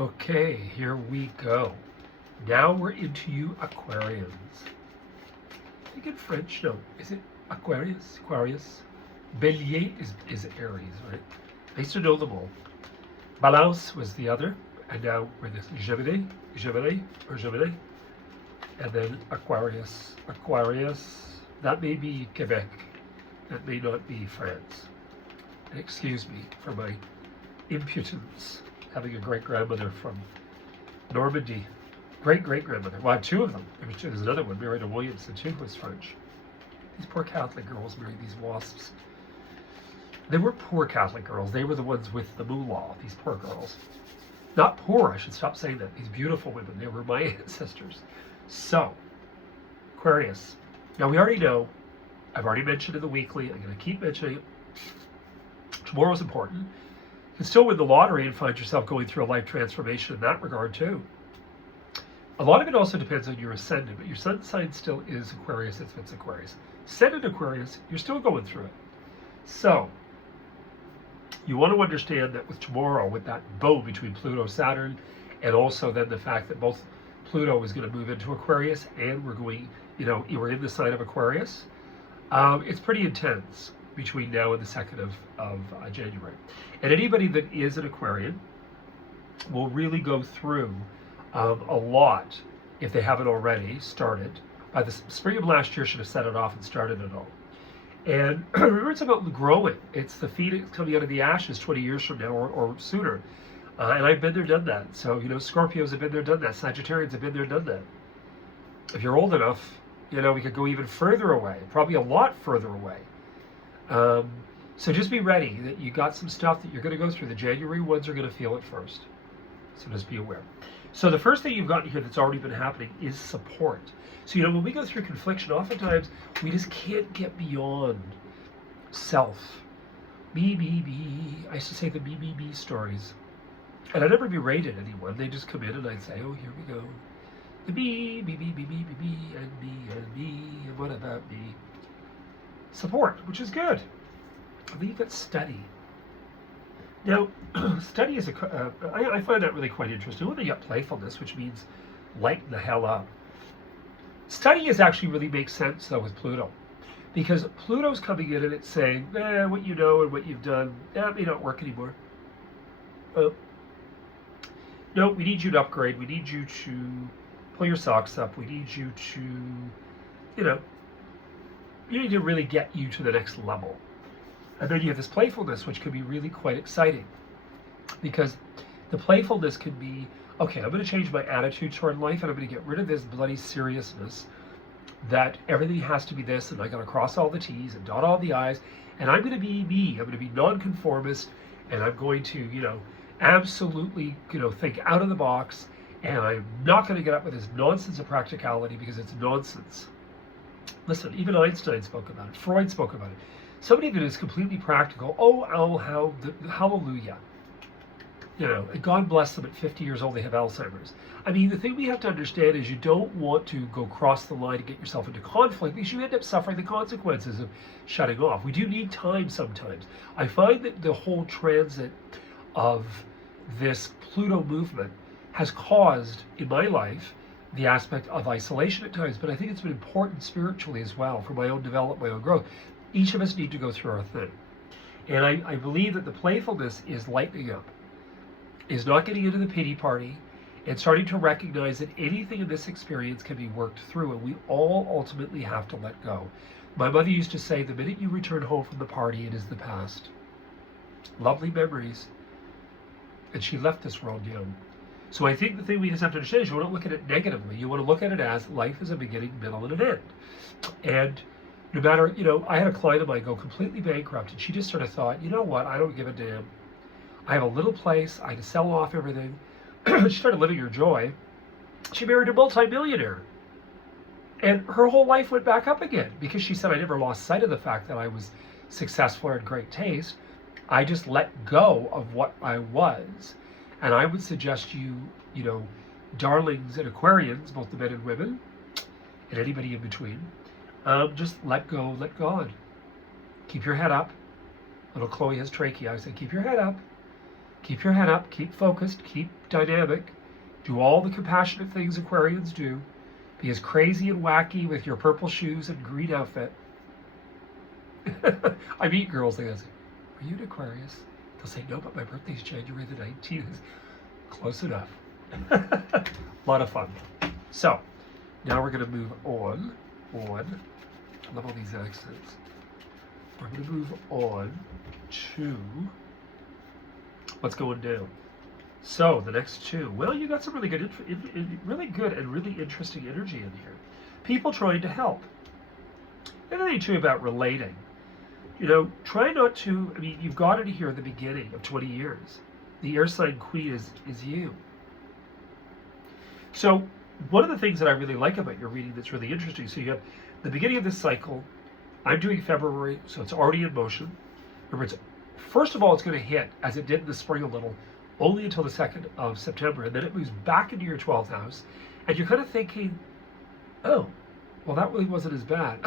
Okay, here we go. Now we're into you Aquarians. I think in French, no, is it Aquarius? Aquarius? Bélier is Aries, right? I used to know them all. Balance was the other, and now we're this Gemini, and then Aquarius. Aquarius, that may be Quebec, that may not be France. And excuse me for my impudence, having a great-grandmother from Normandy. Great-great-grandmother. Well, I had two of them. There's another one, married to Williamson, too, who was French. These poor Catholic girls married these wasps. They were poor Catholic girls. They were the ones with the moolah, these poor girls. Not poor, I should stop saying that. These beautiful women. They were my ancestors. So, Aquarius. Now, we already know, I've already mentioned in the weekly, I'm going to keep mentioning it. Tomorrow's important. You can still win the lottery and find yourself going through a life transformation in that regard, too. A lot of it also depends on your ascendant, but your sun sign still is Aquarius if it's Aquarius. Ascendant Aquarius, you're still going through it. So, you want to understand that with tomorrow, with that bow between Pluto and Saturn, and also then the fact that both Pluto is going to move into Aquarius, and we're going, we're in the sign of Aquarius, it's pretty intense between now and the 2nd of January. And anybody that is an Aquarian will really go through a lot, if they haven't already started. By the spring of last year, should have set it off and started it all. And remember, it's about growing. It's the phoenix coming out of the ashes 20 years from now or sooner. And I've been there, done that. So, Scorpios have been there, done that. Sagittarians have been there, done that. If you're old enough, we could go even further away, probably a lot further away. So just be ready that you got some stuff that you're going to go through. The January ones are going to feel it first. So just be aware. So the first thing you've got here that's already been happening is support. So, when we go through confliction, oftentimes we just can't get beyond self. Me. I used to say the me stories. And I'd never berated anyone. They just come in and I'd say, oh, here we go. The me, and me, and what about me? Support, which is good. And then you've got study. Now, study is I find that really quite interesting. Well, then you got playfulness, which means lighten the hell up. Study is actually really makes sense, though, with Pluto. Because Pluto's coming in and it's saying, what you know and what you've done, that may not work anymore. No, we need you to upgrade. We need you to pull your socks up. We need you to, you need to really get you to the next level. And then you have this playfulness, which can be really quite exciting. Because the playfulness can be, okay, I'm going to change my attitude toward life, and I'm going to get rid of this bloody seriousness that everything has to be this, and I got to cross all the T's and dot all the I's, and I'm going to be me. I'm going to be nonconformist, and I'm going to, absolutely, think out of the box, and I'm not going to get up with this nonsense of practicality because it's nonsense. Listen, even Einstein spoke about it. Freud spoke about it. Somebody that is completely practical, hallelujah. God bless them at 50 years old, they have Alzheimer's. I mean, the thing we have to understand is you don't want to go cross the line and get yourself into conflict because you end up suffering the consequences of shutting off. We do need time sometimes. I find that the whole transit of this Pluto movement has caused, in my life, the aspect of isolation at times, but I think it's been important spiritually as well for my own development, my own growth. Each of us need to go through our thing. And I believe that the playfulness is lightening up, is not getting into the pity party, and starting to recognize that anything in this experience can be worked through, and we all ultimately have to let go. My mother used to say, the minute you return home from the party, it is the past. Lovely memories. And she left this world young. So I think the thing we just have to understand is you want to look at it negatively. You want to look at it as life is a beginning, middle, and an end. And no matter, I had a client of mine go completely bankrupt, and she just sort of thought, you know what, I don't give a damn. I have a little place, I can sell off everything. She started living her joy. She married a multi-millionaire. And her whole life went back up again because she said, I never lost sight of the fact that I was successful or had great taste. I just let go of what I was. And I would suggest you, darlings and Aquarians, both the men and women, and anybody in between, just let go, let God. Keep your head up. Little Chloe has trachea. I say, keep your head up. Keep your head up. Keep focused. Keep dynamic. Do all the compassionate things Aquarians do. Be as crazy and wacky with your purple shoes and green outfit. I meet girls that go, are you an Aquarius? They'll say, no, but my birthday's January the 19th. Close enough. A lot of fun. So, now we're going to move on. I love all these accents. We're going to move on to what's going down. So, the next two. Well, you got some really good, really good and really interesting energy in here. People trying to help. And the thing too about relating. You know, try not to, I mean, you've got it here at the beginning of 20 years. The air sign queen is you. So, one of the things that I really like about your reading that's really interesting, so you have the beginning of this cycle. I'm doing February, so it's already in motion. Remember, first of all, it's going to hit, as it did in the spring a little, only until the 2nd of September, and then it moves back into your 12th house, and you're kind of thinking, oh, well, that really wasn't as bad.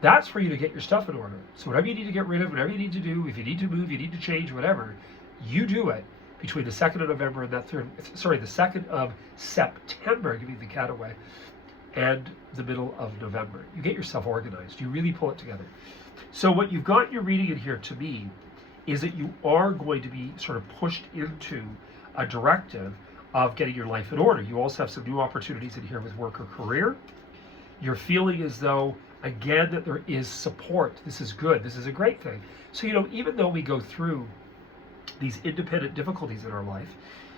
That's for you to get your stuff in order. So whatever you need to get rid of, whatever you need to do, if you need to move, you need to change, whatever, you do it between the 2nd of November and the 2nd of September, giving the cat away, and the middle of November. You get yourself organized. You really pull it together. So what you've got in your reading in here, to me, is that you are going to be sort of pushed into a directive of getting your life in order. You also have some new opportunities in here with work or career. You're feeling as though, again, that there is support. This is good. This is a great thing. So, you know, even though we go through these independent difficulties in our life,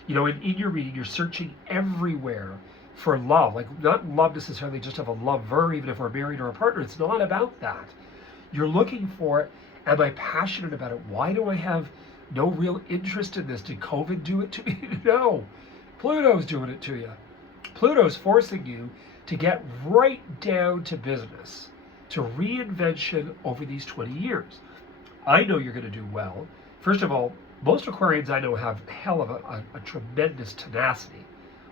you know, in your reading, you're searching everywhere for love. Like, not love necessarily just of a lover, even if we're married or a partner. It's not about that. You're looking for, am I passionate about it? Why do I have no real interest in this? Did COVID do it to me? No. Pluto's doing it to you. Pluto's forcing you to get right down to business, to reinvention over these 20 years. I know you're going to do well. First of all, most Aquarians I know have hell of a tremendous tenacity.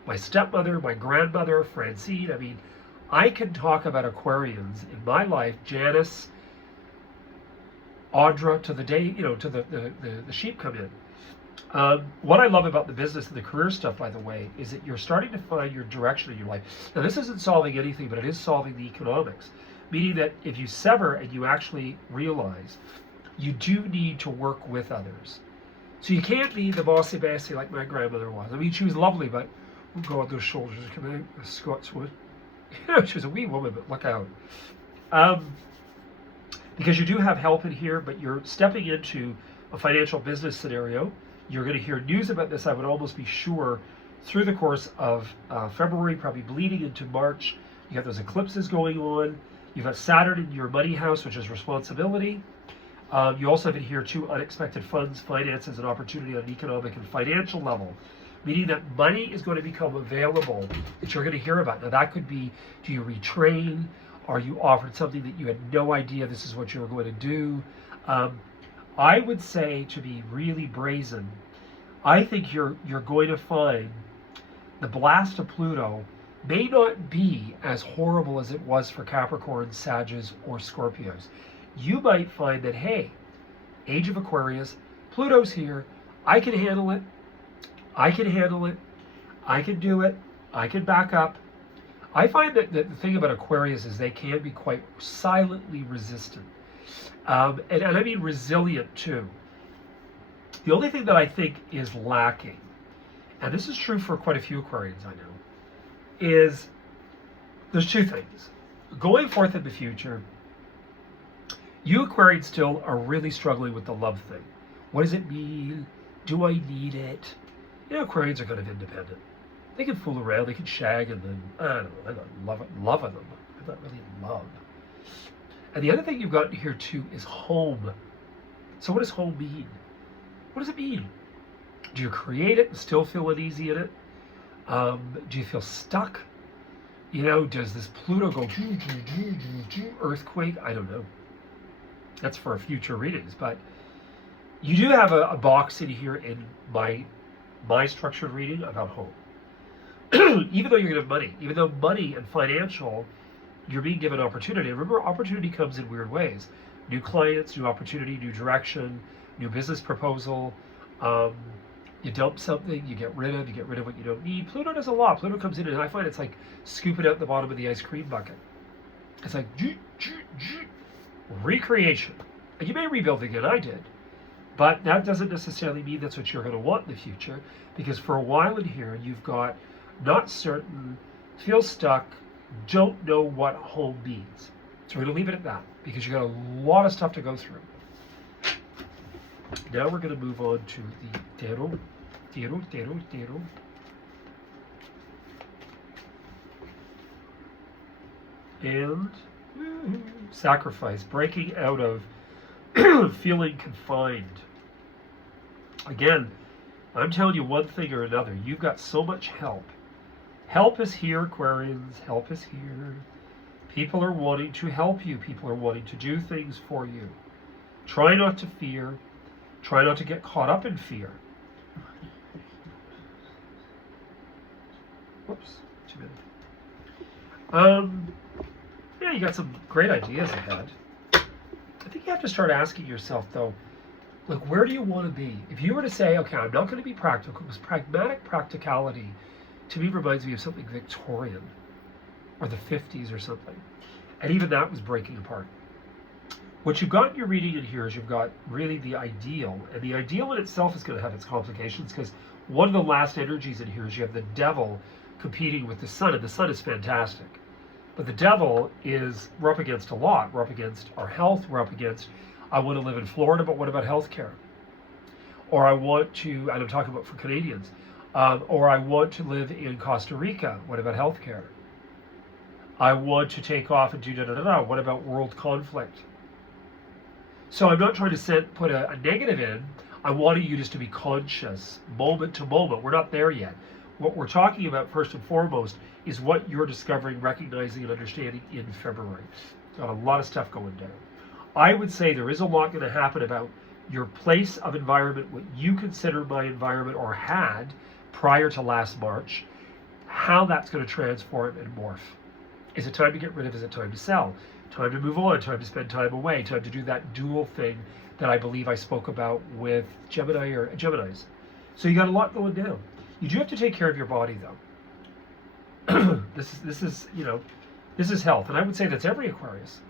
My stepmother, my grandmother, Francine, I mean, I can talk about Aquarians in my life, Janice, Audra, to the day, you know, to the sheep come in. What I love about the business and the career stuff, by the way, is that you're starting to find your direction in your life. Now, this isn't solving anything, but it is solving the economics. Meaning that if you sever and you actually realize you do need to work with others. So you can't be the bossy bassy like my grandmother was. I mean, she was lovely, but oh God, those shoulders are coming out, as Scots would. You know, she was a wee woman, but look out. Because you do have help in here, but you're stepping into a financial business scenario. You're going to hear news about this, I would almost be sure, through the course of February, probably bleeding into March. You have those eclipses going on. You've got Saturn in your money house, which is responsibility. You also have in here two unexpected funds, finances, and opportunity on an economic and financial level, meaning that money is going to become available that you're going to hear about. Now, that could be, do you retrain? Are you offered something that you had no idea this is what you were going to do? I would say, to be really brazen, I think you're going to find the blast of Pluto may not be as horrible as it was for Capricorns, Sagittarius, or Scorpios. You might find that, hey, Age of Aquarius, Pluto's here, I can handle it, I can handle it, I can do it, I can back up. I find that the thing about Aquarius is they can be quite silently resistant. And I mean resilient too. The only thing that I think is lacking, and this is true for quite a few Aquarians I know, is there's two things. Going forth in the future, you Aquarians still are really struggling with the love thing. What does it mean? Do I need it? You know, Aquarians are kind of independent. They can fool around, they can shag, and then, I don't know, I'm not loving them. I'm not really in love. And the other thing you've got here too is home. So what does home mean? What does it mean? Do you create it and still feel uneasy in it? Do you feel stuck? You know, does this Pluto go earthquake? I don't know. That's for future readings. But you do have a box in here in my structured reading about home. Even though you're going to have money, even though money and financial, you're being given opportunity. Remember, opportunity comes in weird ways. New clients, new opportunity, new direction, new business proposal, You dump something, you get rid of what you don't need. Pluto does a lot. Pluto comes in and I find it's like scooping out the bottom of the ice cream bucket. It's like recreation. And you may rebuild again, I did. But that doesn't necessarily mean that's what you're going to want in the future, because for a while in here, you've got not certain, feel stuck, don't know what home means. So we're going to leave it at that, because you've got a lot of stuff to go through. Now we're going to move on to the Dero. And sacrifice, breaking out of feeling confined. Again, I'm telling you one thing or another. You've got so much help. Help is here, Aquarians. Help is here. People are wanting to help you. People are wanting to do things for you. Try not to fear. Try not to get caught up in fear. Whoops. Too many. Yeah, you got some great ideas ahead. I think you have to start asking yourself, though, like, where do you want to be? If you were to say, okay, I'm not going to be practical, because pragmatic practicality, to me, reminds me of something Victorian, or the 50s or something. And even that was breaking apart. What you've got in your reading in here is you've got really the ideal, and the ideal in itself is going to have its complications, because one of the last energies in here is you have the devil competing with the sun, and the sun is fantastic. But the devil is, we're up against a lot. We're up against our health. We're up against, I want to live in Florida, but what about healthcare? Or I want to, and I'm talking about for Canadians, or I want to live in Costa Rica. What about healthcare? I want to take off and do da-da-da-da. What about world conflict? So I'm not trying to put a negative in. I wanted you just to be conscious, moment to moment. We're not there yet. What we're talking about first and foremost is what you're discovering, recognizing, and understanding in February. Got a lot of stuff going down. I would say there is a lot going to happen about your place of environment, what you consider my environment or had prior to last March, how that's going to transform and morph. Is it time to get rid of? Is it time to sell? Time to move on? Time to spend time away? Time to do that dual thing that I believe I spoke about with Gemini or Geminis. So you got a lot going down. You do have to take care of your body, though. This is health, and I would say that's every Aquarius.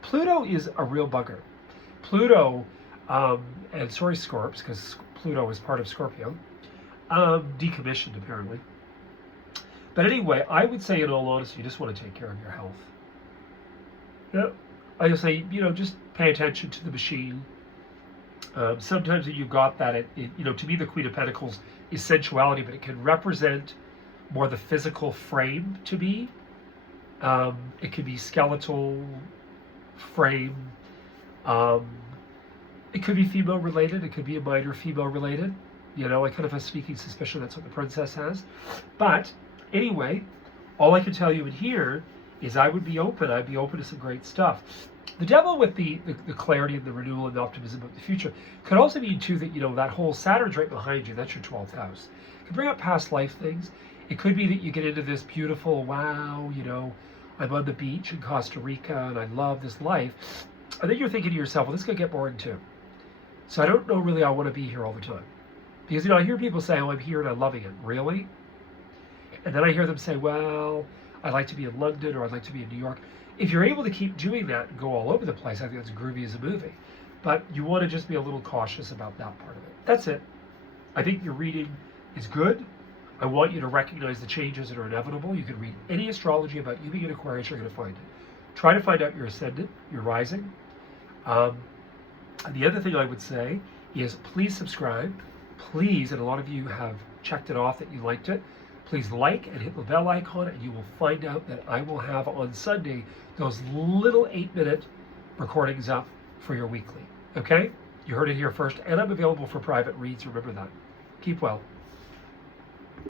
Pluto is a real bugger. Pluto, and sorry, Scorps, because Pluto is part of Scorpio, decommissioned apparently. But anyway, I would say, in all honesty, you just want to take care of your health. Yeah, I would say, just pay attention to the machine. Sometimes when you've got that, to me, the Queen of Pentacles is sensuality, but it can represent more the physical frame to me. It could be skeletal frame. It could be female related. It could be a minor female related. I kind of have a sneaking suspicion that's what the princess has. But anyway, all I can tell you in here is I would be open. I'd be open to some great stuff. The devil with the clarity and the renewal and the optimism about the future could also mean too that that whole Saturn's right behind you. That's your 12th house. It could bring up past life things. It could be that you get into this beautiful, wow, I'm on the beach in Costa Rica and I love this life. And then you're thinking to yourself, well, this could get boring too. So I don't know really I want to be here all the time. Because I hear people say, oh, I'm here and I'm loving it. Really? And then I hear them say, well, I'd like to be in London or I'd like to be in New York. If you're able to keep doing that and go all over the place, I think that's groovy as a movie. But you want to just be a little cautious about that part of it. That's it. I think your reading is good. I want you to recognize the changes that are inevitable. You can read any astrology about you being an Aquarius, you're going to find it. Try to find out your ascendant, your rising. And the other thing I would say is please subscribe. Please, and a lot of you have checked it off that you liked it. Please like and hit the bell icon, and you will find out that I will have on Sunday those little 8-minute recordings up for your weekly. Okay? You heard it here first, and I'm available for private reads. Remember that. Keep well.